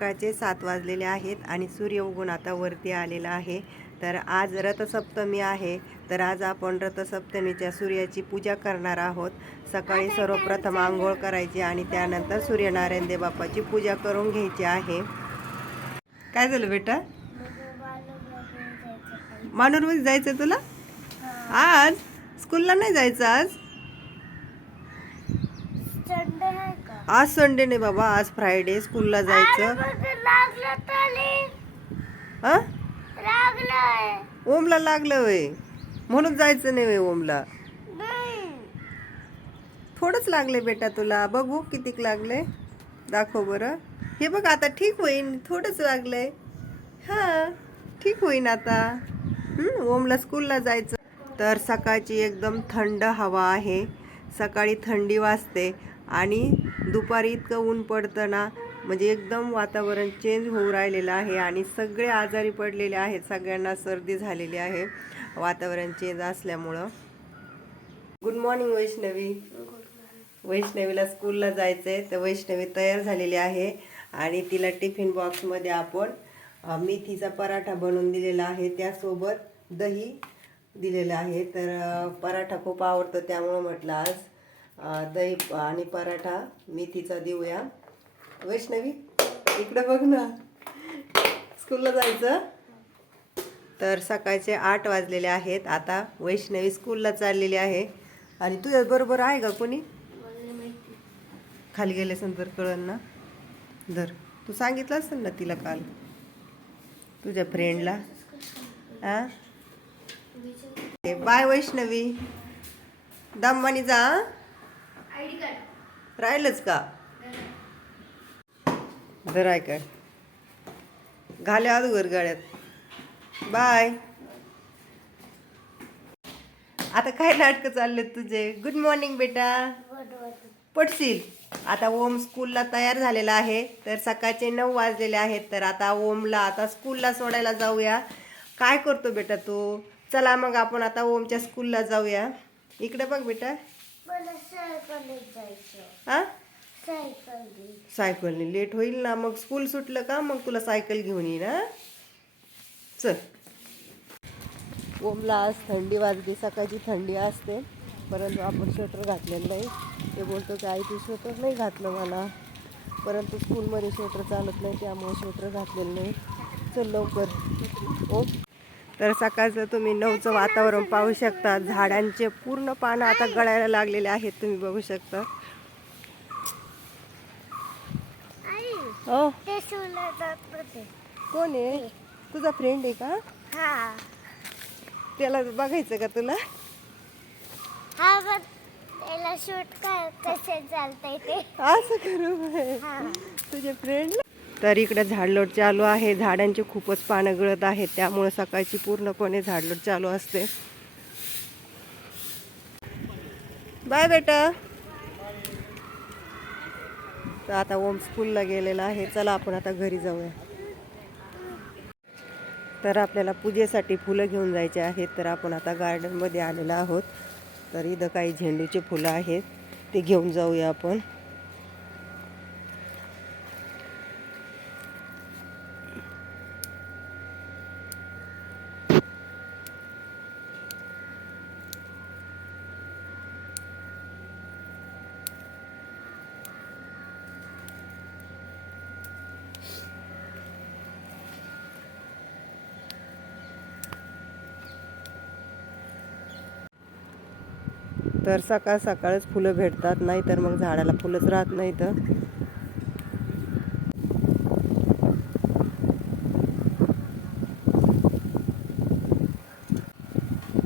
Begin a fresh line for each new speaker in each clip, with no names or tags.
सकाळचे सात वाजलेले आहेत आणि सूर्य उगून आता वरती आलेला आहे. तर आज रथसप्तमी आहे. तर आज आपण रथसप्तमीच्या सूर्याची पूजा करणार आहोत. सकाळी सर्वप्रथम आंघोळ करायची आणि त्यानंतर सूर्यनारायण देव बाप्पाची पूजा करून घ्यायची आहे. काय झालं बेटा? मानूरमध्ये जायचं तुला? आज स्कूलला नाही जायचं आज
संडे आहे का
आज संडे नाही बाबा आज फ्रायडे स्कूलला जायचं. हा? ओमला लागलं वय म्हणून जायचं नाही वय ओमला. थोडंच लागले बेटा तुला. बघू कितीक लागले दाखव बरं. हे बघ आता ठीक होईन. थोडंच लागलंय. हा ठीक होईन आता. ओमला स्कूलला जायचं. तर सकाळची एकदम थंड हवा आहे. सकाळी थंडी वाजते. आणि दुपारी इतकं ऊन पडतं ना म्हणजे एकदम वातावरण चेंज होऊ राहिलेलं आहे आणि सगळे आजारी पडलेले आहेत. सगळ्यांना सर्दी झालेली आहे. वातावरण चेंज असल्यामुळं. Good morning Vaishnavi. वैष्णवीला स्कूलला जायचं आहे तर वैष्णवी तयार झालेली आहे आणि तिला टिफिन बॉक्समध्ये आपण मेथीचा पराठा बनवून दिलेला आहे. त्यासोबत दही दिलेलं आहे. तर पराठा खूप आवडतो त्यामुळं म्हटलं आज. दही आणि पराठा मेथीचा देऊया. वैष्णवी इकडं बघ ना. स्कूलला जायचं? तर सकाळचे आठ वाजलेले आहेत. आता वैष्णवी स्कूलला चाललेली आहे. आणि तुझ्या बरोबर आहे का कोणी? खाली गेल्यानंतर कळन ना. धर. तू सांगितलं असेल ना तिला काल. तुझ्या फ्रेंडला हा बाय वैष्णवी. दमवानी जा? राहिलंच का? धराय आहे काय? घाल्या अगोदर गाड्यात बाय आता काय नाटकं चालले तुझे? गुड मॉर्निंग बेटा. पडशील आता ओम स्कूलला तयार झालेला आहे तर सकाळचे नऊ वाजलेले आहेत तर आता ओमला आता स्कूलला सोडायला जाऊया. काय करतो बेटा तू? चला मग आपण आता ओमच्या स्कूलला जाऊया. इकडे बघ बेटा. हा
सायकल
सायकलने. लेट होईल ना मग स्कूल सुटलं का मग तुला सायकल घेऊन येईन हा चल. ओमला आज थंडी वाजली सकाळची थंडी असते परंतु आपण स्वेटर घातलेलं नाही. ते बोलतो की आई तू स्वेटर नाही घातलं मला. परंतु स्कूलमध्ये स्वेटर चालत नाही त्यामुळे स्वेटर घातलेलं नाही. चल लवकर. ओ तर सकाळचं तुम्ही नऊचं वातावरण पाहू शकता. झाडांचे पूर्ण पानं आता गळायला लागलेले आहेत तुम्ही बघू शकता. हो. कोण आहे? तुझा फ्रेंड आहे का?
हा.
त्याला बघायचं का तुला?
हा त्याला शूट काय कसे चालतंय ते.
असं करू बाई.
हा.
तुझे फ्रेंड तर इकडे झाडलोट चालू आहे. झाडांची खूपच पानं गळत आहेत. त्यामुळे सकाळची पूर्णपणे झाडलोट चालू असते. बाय बेटा. तर आता ओम स्कूलला गेलेला आहे. चला आपण आता घरी जाऊया. तर आपल्याला पूजेसाठी फुलं घेऊन जायचे आहेत. तर आपण आता गार्डनमध्ये आलेलो आहोत. तर इथं काही झेंडूचे फुलं आहेत. ते घेऊन जाऊया आपण. तर सकाळ सकाळच फुलं भेटतात नाही तर मग झाडाला फुलंच राहत नाही तर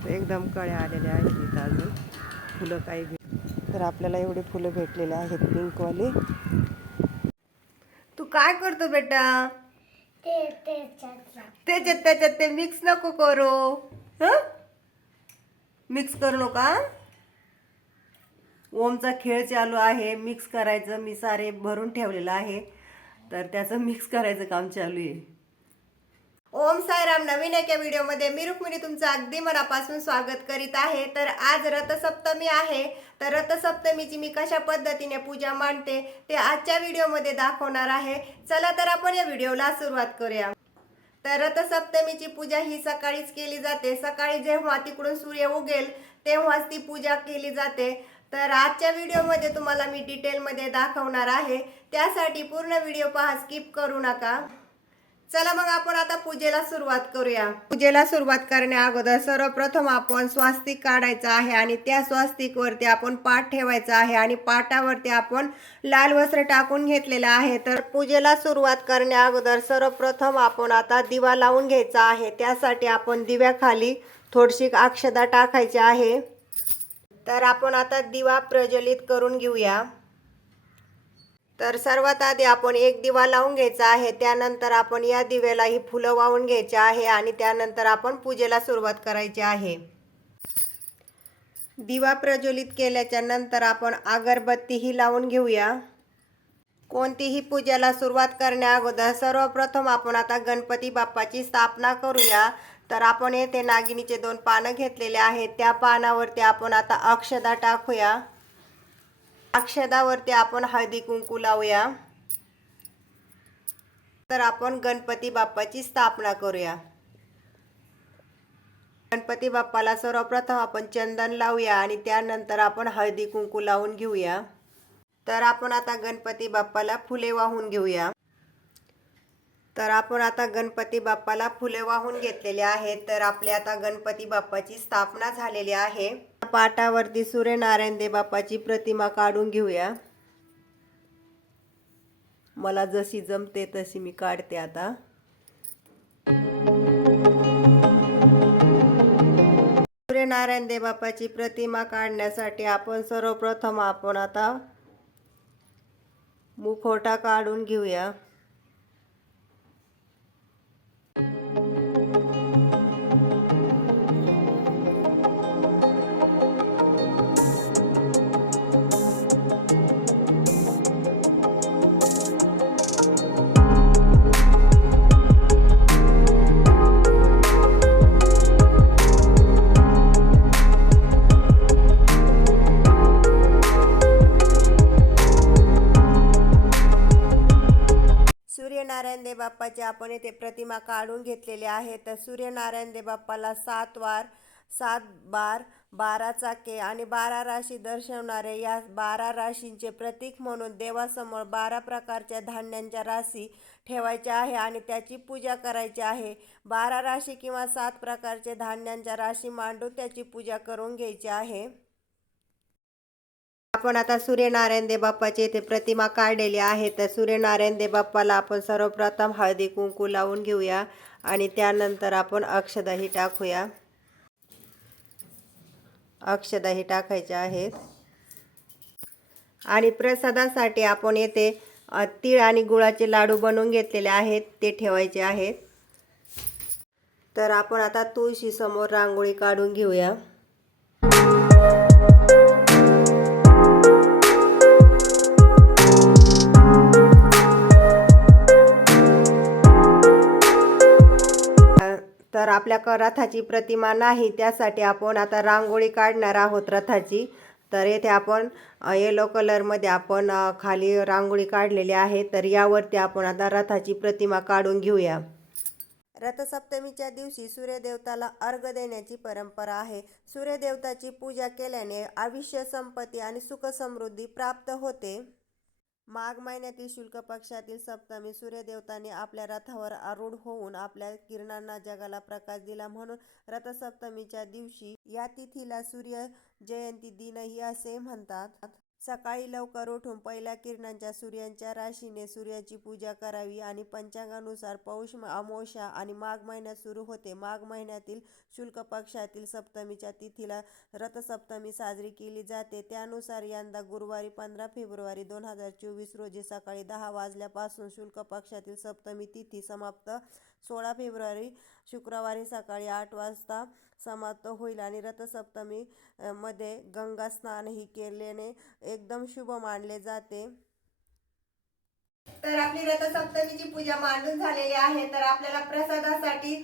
एकदम कळ्या आलेल्या आहेत इथं अजून. फुलं काही भेट तर आपल्याला एवढे फुलं भेटलेले आहेत पिंकवाले. तू काय करतो बेटा?
ते त्याच्यात
त्याच्यात ते मिक्स नको करू. हं? मिक्स करू नका. ओमचा खेळ चालू आहे मिक्स करायचं मी सारे भरून ठेवलेलं आहे. तर त्याचं मिक्स करायचं काम चालू आहे. ओम साईराम नवीन एका व्हिडिओमध्ये मी रुक्मिणी तुमचं अगदी मनापासून स्वागत करीत आहे. तर आज रथसप्तमी आहे. तर रथसप्तमीची मी कशा पद्धतीने पूजा मांडते ते आजच्या व्हिडिओमध्ये दाखवणार आहे. चला तर आपण या व्हिडिओला सुरुवात करूया. तर रथसप्तमीची पूजा ही सकाळीच केली जाते. सकाळी जेव्हा तिकडून सूर्य उगेल तेव्हाच ती पूजा केली जाते. तर आजच्या व्हिडिओमध्ये तुम्हाला मी डिटेलमध्ये दाखवणार आहे. त्यासाठी पूर्ण व्हिडिओ पहा स्किप करू नका. चला मग आपण आता पूजेला सुरुवात करूया. पूजेला सुरुवात करण्या अगोदर सर्वप्रथम आपण स्वास्तिक काढायचं आहे आणि त्या स्वास्तिकवरती आपण पाठ ठेवायचा आहे आणि पाटावरती आपण लाल वस्त्र टाकून घेतलेलं आहे. तर पूजेला सुरुवात करण्या अगोदर सर्वप्रथम आपण आता दिवा लावून घ्यायचा आहे. त्यासाठी आपण दिव्याखाली थोडीशी अक्षदा टाकायची आहे. तर आपण आता दिवा प्रज्वलित करून घेऊया. तर सर्वात आधी आपण एक दिवा लावून घ्यायचा आहे त्यानंतर आपण या दिव्याला ही फुलं वाहून घ्यायची आहे आणि त्यानंतर आपण पूजेला सुरुवात करायची आहे. दिवा प्रज्वलित केल्याच्यानंतर आपण अगरबत्तीही लावून घेऊया. कोणतीही पूजेला सुरुवात करण्या अगोदर सर्वप्रथम आपण आता गणपती बाप्पाची स्थापना करूया. तर आपण येथे नागिनीचे दोन पानं घेतलेले आहेत. त्या पानावरती आपण आता अक्षदा टाकूया. अक्षदावरती आपण हळदी कुंकू लावूया. तर आपण गणपती बाप्पाची स्थापना करूया. गणपती बाप्पाला सर्वप्रथम आपण चंदन लावूया आणि त्यानंतर आपण हळदी कुंकू लावून घेऊया. तर आपण आता गणपती बाप्पाला फुले वाहून घेऊया. तर आपण आता गणपती बाप्पाला फुले वाहून घेतलेले आहेत. तर आपली आता गणपती बाप्पाची स्थापना झालेली आहे. पाटावरती सूर्यनारायण देव बाप्पाची प्रतिमा काढून घेऊया. मला जशी जमते तशी मी काढते आता. सूर्यनारायण देव बाप्पाची प्रतिमा काढण्यासाठी आपण सर्वप्रथम आपण आता मुखोटा काढून घेऊया. सूर्यनारायण देवबाप्पाची आपण येथे प्रतिमा काढून घेतलेली आहे. तर सूर्यनारायण देवबाप्पाला सात वार सात बार बारा चाके आणि बारा राशी दर्शवणारे या बारा राशींचे प्रतीक म्हणून देवासमोर बारा प्रकारच्या धान्यांच्या राशी ठेवायच्या आहे आणि त्याची पूजा करायची आहे. बारा राशी किंवा सात प्रकारचे धान्यांच्या राशी मांडून त्याची पूजा करून घ्यायची आहे. आपण आता सूर्यनारायण देव बाप्पाची इथे प्रतिमा काढलेली आहे. तर सूर्यनारायण देव बाप्पाला आपण सर्वप्रथम हळदी कुंकू लावून घेऊया आणि त्यानंतर आपण अक्षदाही टाकूया. अक्षदाही टाकायच्या आहेत. आणि प्रसादासाठी आपण येथे तीळ आणि गुळाचे लाडू बनवून घेतलेले आहेत ते ठेवायचे आहेत. तर आपण आता तुळशी समोर रांगोळी काढून घेऊया. तर आपल्या रथाची प्रतिमा नाही त्यासाठी आपण आता रांगोळी काढणार आहोत रथाची. तर येथे आपण येलो कलरमध्ये आपण खाली रांगोळी काढलेली आहे. तर यावरती आपण आता रथाची प्रतिमा काढून घेऊया. रथसप्तमीच्या दिवशी सूर्यदेवताला अर्घ देण्याची परंपरा आहे. सूर्यदेवताची पूजा केल्याने आयुष्य संपत्ती आणि सुख समृद्धी प्राप्त होते. माघ महिन्यातील शुल्क पक्षातील सप्तमी सूर्यदेवताने आपल्या रथावर आरूढ होऊन आपल्या किरणांना जगाला प्रकाश दिला म्हणून रथसप्तमीच्या दिवशी या तिथीला सूर्य जयंती दिनही असे म्हणतात. सकाळी लवकर उठून पहिल्या किरणांच्या सूर्यांच्या राशीने सूर्याची पूजा करावी आणि पंचांगानुसार पौष अमोषा आणि माघ महिन्यात सुरू होते. माघ महिन्यातील शुल्क पक्षातील सप्तमीच्या तिथीला रथसप्तमी साजरी केली जाते. त्यानुसार यंदा गुरुवारी पंधरा फेब्रुवारी दोन हजार चोवीस रोजी सकाळी दहा वाजल्यापासून शुल्क पक्षातील सप्तमी तिथी समाप्त सोळा फेब्रुवारी शुक्रवारी सकाळी आठ वाजता समाप्त होईल आणि रथसप्तमी मध्ये गंगा स्नानही केल्याने एकदम शुभ मानले जाते. तर आपली रथसप्तमीची पूजा मांडून झालेली आहे. तर आपल्याला प्रसादासाठी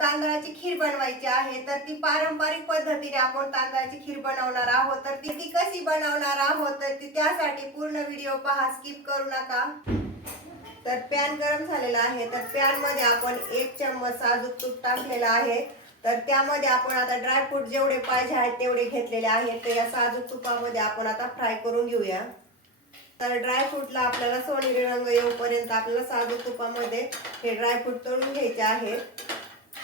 तांदळाची खीर बनवायची आहे. तर ती पारंपरिक पद्धतीने आपण तांदळाची खीर बनवणार आहोत. तर ती ती कशी बनवणार आहोत? तर ती त्यासाठी पूर्ण व्हिडिओ पहा. स्किप करू नका. तर पॅन गरम झालेला आहे. तर पॅनमध्ये आपण एक चम्मच साजूक तूप टाकलेला आहे. तर त्यामध्ये आपण आता ड्रायफ्रूट जेवढे पाहिजे आहेत तेवढे घेतलेले आहेत. तर या साजूक तुपामध्ये आपण आता फ्राय करून घेऊया. तर ड्रायफ्रूटला आपल्याला सोनेरी रंग येऊपर्यंत आपल्याला साजूक तुपामध्ये हे ड्रायफ्रूट तळून घ्यायचे आहेत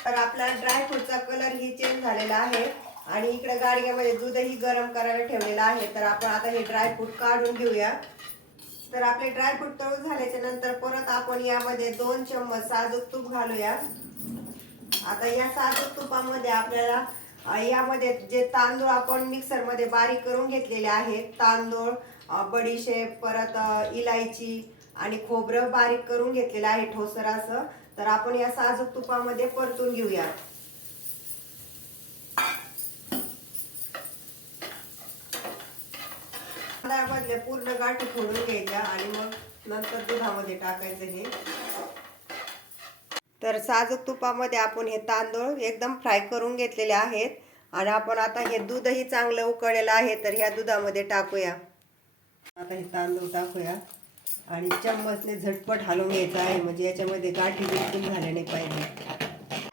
तर आपला ड्रायफ्रूटचा कलर ही चेंज झालेला आहे. आणि इकडे गाडग्यामध्ये दूधही गरम करायला ठेवलेलं आहे. तर आपण आता हे ड्रायफ्रूट काढून घेऊया. तर आपले ड्रायफ्रूट तळून झाल्याच्यानंतर परत आपण यामध्ये दोन चम्मच साजूक तूप घालूया. आता या साजूक तुपामध्ये आपल्याला यामध्ये जे तांदूळ आपण मिक्सरमध्ये बारीक करून घेतलेले आहेत तांदूळ बडीशेप परत इलायची आणि खोबरं बारीक करून घेतलेलं आहे ठोसर असं तर आपण या साजूक तुपामध्ये परतून घेऊया. तांदळामधले पूर्ण गाठी फोडून घ्यायच्या आणि मग नंतर दुधामध्ये टाकायचं हे. तर साजूक तुपामध्ये आपण हे तांदूळ एकदम फ्राय करून घेतलेले आहेत. आणि आपण आता हे दूधही चांगलं उकळलेलं आहे तर ह्या दुधामध्ये टाकूया. आता हे तांदूळ टाकूया. आणि चम्मचने झटपट हलवून घ्यायचं आहे म्हणजे याच्यामध्ये गाठी बिलकुल झाल्या नाही पाहिजे.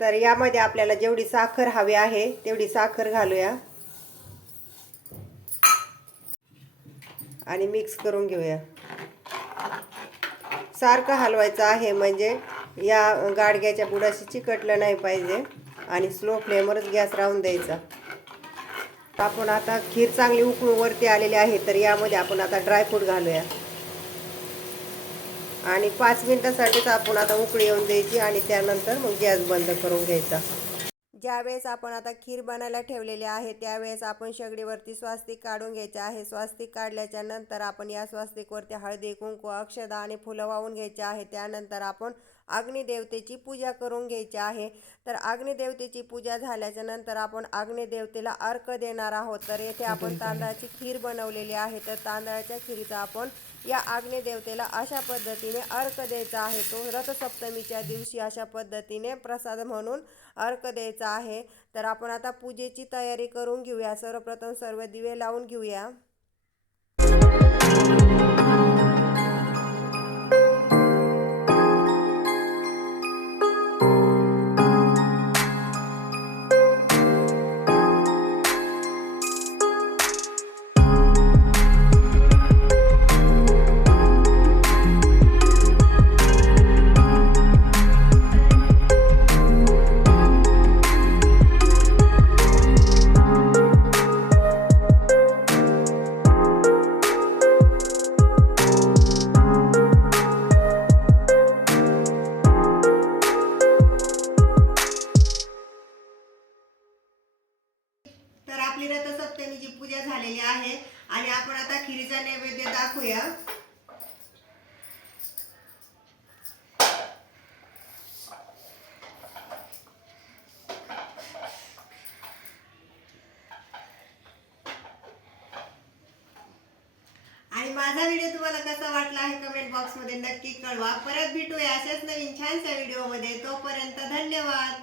तर यामध्ये आपल्याला जेवढी साखर हवी आहे तेवढी साखर घालूया. आणि मिक्स करून घेऊया. सारखं हलवायचं आहे म्हणजे या गाडग्याच्या बुडाशी चिकटलं नाही पाहिजे आणि स्लो फ्लेमवरच गॅस राहून द्यायचा. आपण आता खीर चांगली उकळून वरती आलेली आहे तर यामध्ये आपण आता ड्रायफ्रूट घालूया. आणि पाच मिनिटासाठीच आपण आता उकळी येऊन द्यायची आणि त्यानंतर मग गॅस बंद करून घ्यायचा. ज्यावेळेस आपण आता खीर बनायला ठेवलेली आहे त्यावेळेस आपण शेगडीवरती स्वास्तिक काढून घ्यायचे आहे. स्वास्तिक काढल्याच्या नंतर आपण या स्वास्तिकवरती हळदी कुंकू अक्षदा आणि फुलं वाहून घ्यायचे आहे. त्यानंतर आपण अग्निदेवतेची पूजा करून घ्यायची आहे. तर अग्निदेवतेची पूजा झाल्याच्यानंतर आपण अग्निदेवतेला अर्क देणार आहोत. तर येथे आपण तांदळाची खीर बनवलेली आहे. तर तांदळाच्या खीरीचा आपण या आग्नेदेवतेला अशा पद्धतीने अर्क द्यायचा आहे. तो रथसप्तमीच्या दिवशी अशा पद्धतीने प्रसाद म्हणून अर्क द्यायचा आहे. तर आपण आता पूजेची तयारी करून घेऊया. सर्वप्रथम सर्व दिवे लावून घेऊया. सप्तमीची पूजा झालेली आहे आणि आपण आता खिरीचा नैवेद्य दाखवूया. आणि माझा व्हिडिओ तुम्हाला कसा वाटला आहे कमेंट बॉक्समध्ये नक्की कळवा. परत भेटूया अशाच नवीन छानशा व्हिडिओमध्ये. तोपर्यंत धन्यवाद.